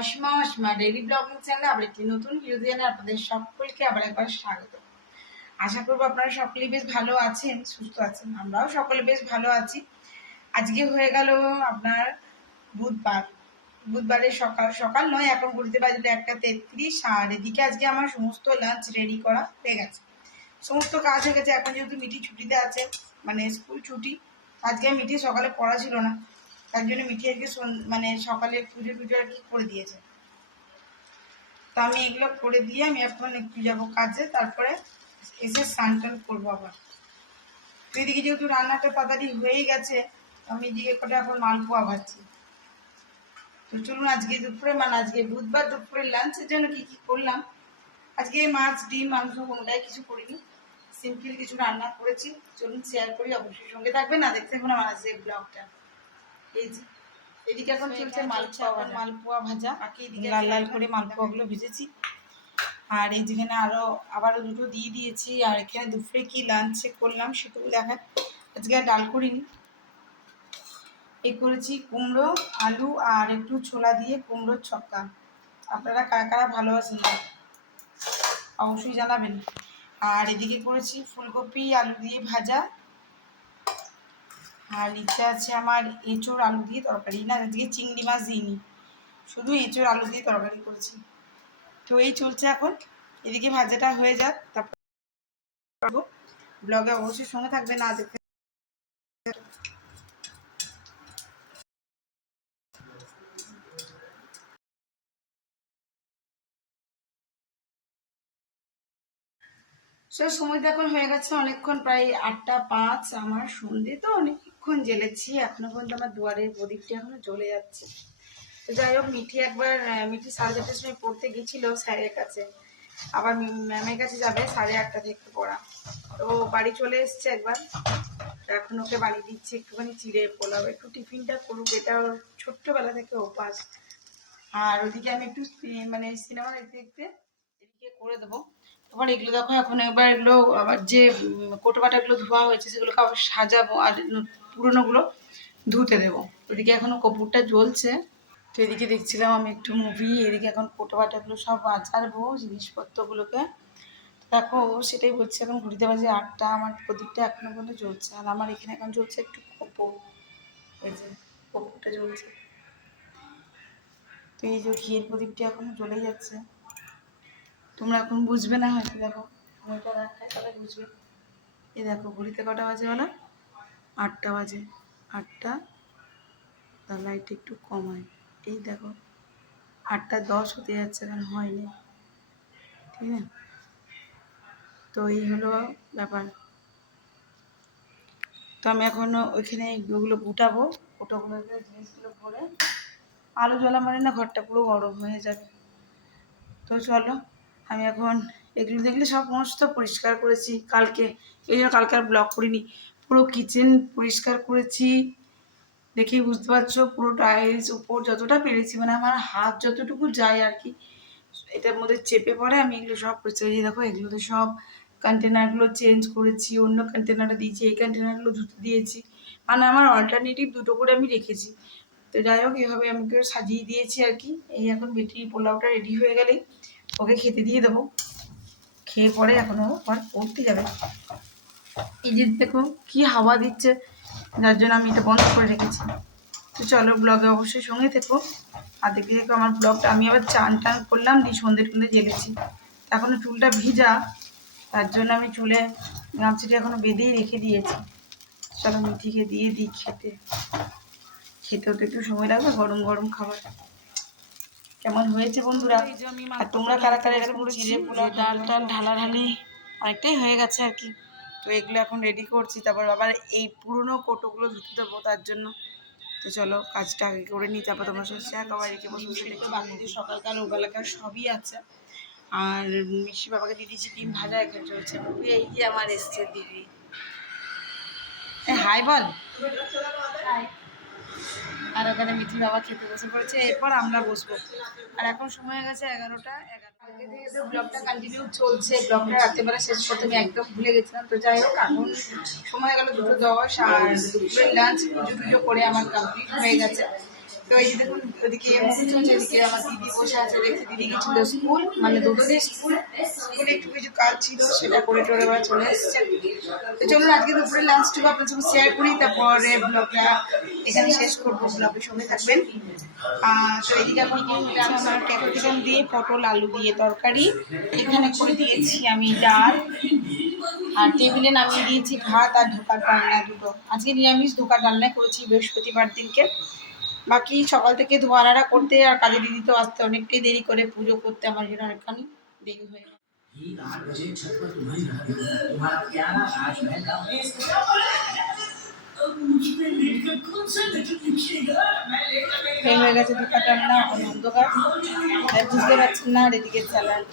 Asima daily blogging চ্যানেলে আবার একটি নতুন ভিডিও দিয়ে আপনাদের সকলকে আবার একবার স্বাগত। আশা করবো আপনারা সকলেই বেশ ভালো আছেন, সুস্থ আছেন। আমরাও সকলে বেশ ভালো আছি। আজকে হয়ে গেল আপনার বুধবারের সকাল সকাল নয়, এখন ঘুরতে বাজে 1:33, আর এদিকে আজকে আমার সমস্ত লাঞ্চ রেডি করা হয়ে গেছে, সমস্ত কাজ হয়ে গেছে। এখন যেহেতু মিঠি ছুটিতে আছে, মানে স্কুল ছুটি, আজকে মিঠি সকালে পড়া ছিল না, তার জন্য মিঠি আজকে মানে সকালে পুজো আর কি করে দিয়েছে। তো আমি এগুলো করে দিয়ে আমি এখন একটু যাবো কাজে, তারপরে এসে স্নান টান করবো আবার। তো এদিকে যেহেতু রান্নাটা তাড়াতাড়ি হয়েই গেছে, আমি এদিকে কটা এখন মালপোয়া ভাজছি। তো চলুন আজকে দুপুরে, মানে আজকে বুধবার দুপুরে লাঞ্চের জন্য কি কি করলাম। আজকে মাছ ডিম মাংস কোনোটাই কিছু করিনি, সিম্পল কিছু রান্না করেছি। চলুন শেয়ার করি, অবশ্যই সঙ্গে থাকবেন, না দেখতে থাকুন আমার আজকে ব্লগটা। এই যে এদিকে এখন চলছে মালপোয়া ভাজা, লাল লাল করে মালপোয়াগুলো ভেজেছি। আর এই যেখানে আবারও দুটো দিয়ে দিয়েছি। আর এখানে দুপুরে কি লাঞ্চে করলাম সেটুকু দেখায়। আজকে আর ডাল করিনি, এই করেছি কুমড়ো আলু আর একটু ছোলা দিয়ে কুমড়োর ছক্কা। আপনারা কারা কারা ভালোবাসেন না অবশ্যই জানাবেন। আর এদিকে করেছি ফুলকপি আলু দিয়ে ভাজা। আর নিচে আছে আমার এঁচোড় আলু দিয়ে তরকারি, না আজকে চিংড়ি মাছ দিইনি, শুধু এঁচোড় আলু দিয়ে তরকারি করেছি। তো এই চলছে এখন, এদিকে ভাজাটা হয়ে যাক, তারপর ব্লগে অবশ্যই সঙ্গে থাকবে, না দেখতে। সময়টা এখন হয়ে গেছে অনেকক্ষণ, প্রায় 8:05। আমার সন্ধে তো অনেকক্ষণ জ্বেলেছি, এখনো পর্যন্ত আমার দুয়ারের প্রদীপটি এখনো জ্বলে যাচ্ছে। তো যাই হোক, মিঠি 4:30 সময় পড়তে গেছিল স্যারের কাছে, আবার ম্যামের কাছে যাবে 8:30 থেকে পড়া। তো বাড়ি চলে এসছে একবার, এখন ওকে বাড়ি দিচ্ছে একটুখানি চিড়ে পোলাও, একটু টিফিনটা করুক, এটা ওর ছোট্টবেলা থেকে অভ্যাস। আর ওদিকে আমি একটু মানে সিনেমা দেখতে দেখতে এদিকে করে দেবো। তারপর এগুলো দেখো, এখন একবার এগুলো আবার যে কোটোবাটাগুলো ধোয়া হয়েছে সেগুলোকে আবার সাজাবো, আর পুরোনোগুলো ধুতে দেবো। ওদিকে এখনো কপুরটা জ্বলছে। তো এদিকে দেখছিলাম আমি একটু মুভি, এদিকে এখন কোটোবাটাগুলো সব আচারবো জিনিসপত্রগুলোকে। দেখো সেটাই বলছি, এখন ঘুরিতে বাজে 8টা, আমার প্রদীপটা এখনো পর্যন্ত জ্বলছে। আর আমার এখানে এখন জ্বলছে একটু কপুর, এই যে কপুরটা জ্বলছে। তো এই যে ঘিয়ের প্রদীপটি এখনো জ্বলেই যাচ্ছে। তোমরা এখন বুঝবে না হয়তো, দেখো সময়টা দেখায় তাহলে বুঝবে। এই দেখো ঘুরিতে কটা বাজে বলো, 8টা বাজে। 8টা, তার লাইট একটু কম হয়। এই দেখো 8:10 হতে যাচ্ছে, এখন হয়নি, ঠিক আছে। তো এই হলো ব্যাপার। তো আমি এখন ওইখানে ওগুলো গুটাবো, ওটাগুলোকে জিনিসগুলো ভরে আলো জ্বলা মানে না ঘরটা পুরো গরম হয়ে যাবে। তো চলো, আমি এখন এগুলো দেখলে সব সমস্ত পরিষ্কার করেছি কালকে, এই জন্য কালকে আর ব্লগ করিনি। পুরো কিচেন পরিষ্কার করেছি, দেখেই বুঝতে পারছো। পুরো টাইলস উপর যতটা পেরেছি, মানে আমার হাত যতটুকু যায় আর কি, এটার মধ্যে চেপে পড়ে। আমি এগুলো সব পরিষ্কার, দেখো এগুলোতে সব কন্টেনারগুলো চেঞ্জ করেছি, অন্য কন্টেনারে দিয়েছি, এই কন্টেনারগুলো ধুতে দিয়েছি। মানে আমার অল্টারনেটিভ দুটো করে আমি রেখেছি। তো যাই হোক, এইভাবে আমি সাজিয়ে দিয়েছি আর কি। এই এখন বেটি পোলাওটা রেডি হয়ে গেলেই ওকে খেতে দিয়ে দেবো, খেয়ে পরে এখন ও আবার পড়তে যাবে। এই যে দেখো কি হাওয়া দিচ্ছে, যার জন্য আমি এটা বন্ধ করে রেখেছি। তো চলো ব্লগে অবশ্যই সঙ্গে থেকো, আর দেখতে দেখো আমার ব্লগটা। আমি আবার চান টান করলাম, দিয়ে সন্ধে টন্ধে জেলেছি, এখনো চুলটা ভিজা, তার জন্য আমি চুলে গামছিটা এখনো বেঁধেই রেখে দিয়েছি। চলো মিঠিকে দিয়ে দিই খেতে, খেতেও তো একটু সময় লাগবে, গরম গরম খাবার। কেমন হয়েছে বন্ধুরা, আর তোমরা কারা কারা এরকম চিড়ে পোলাও, ডাল টাল ঢালাঢালি অনেকটাই হয়ে গেছে আর কি। তো এগুলো এখন রেডি করছি, তারপর আবার এই পুরোনো কোটোগুলো ধুতে দেবো, তার জন্য। তো চলো কাজটা আগে করে নিই, তারপর তোমার সাথে শেয়ার করবো। এদিকে বসে বসে দেখতে বাকিদের সকালকাল ওবেলাকার সবই আছে। আর মিষ্টি বাবাকে দিয়ে দিয়েছি ডিম ভাজা, এখানে চলছে মুভি। এই যে আমার এসছে দিদি, হাই বল। আর ওখানে মিঠি বাবা খেতে বসে পড়েছে, এরপর আমরা বসবো। আর এখন সময় হয়ে গেছে 11টা। ব্লগটা কন্টিনিউ চলছে, ব্লগটা রাত্রেবেলা শেষ করতে আমি একদম ভুলে গেছিলাম। তো যাই হোক, এখন সময় গেল 2:10, আর দুপুরের লাঞ্চ পুজো করে আমার কমপ্লিট হয়ে গেছে। তো এই যে দেখুন ওদিকে চলছে, এদিকে আমার দিদি বসে আছে দেখছি, দিদি গেছিল স্কুল, মানে দুটোদের স্কুলে একটু কিছু কাজ ছিল, সেটা করে টোরে বা চলে এসছে। তো চলুন আজকে দুপুরে লাঞ্চটুকু আপনার সঙ্গে শেয়ার করি, তারপরে ব্লগটা এখানে শেষ করবো। ব্লগের সঙ্গে থাকবেন। তো এদিকে এখন আমার ক্যাপসিকাম দিয়ে পটল আলু দিয়ে তরকারি, এখানে করে দিয়েছি আমি ডাল, আর টেবিলে নামিয়ে দিয়েছি ভাত আর ধোকার ডালনা দুটো। আজকে নিরামিষ ধোকার ডালনা করেছি বৃহস্পতিবার দিনকে। বাকি সকাল থেকে ধোয়ানারা করতে আর কাজে দিদি তো আসতে অনেকটাই দেরি করে, পুজো করতে আমার জন্য অনেকখানি দেরি হয়ে গেল। ফেল হয়ে গেছে ধোকার ডালনা, অন্ধকার, তাই বুঝতে পারছেন না। আর এদিকে স্যালাড।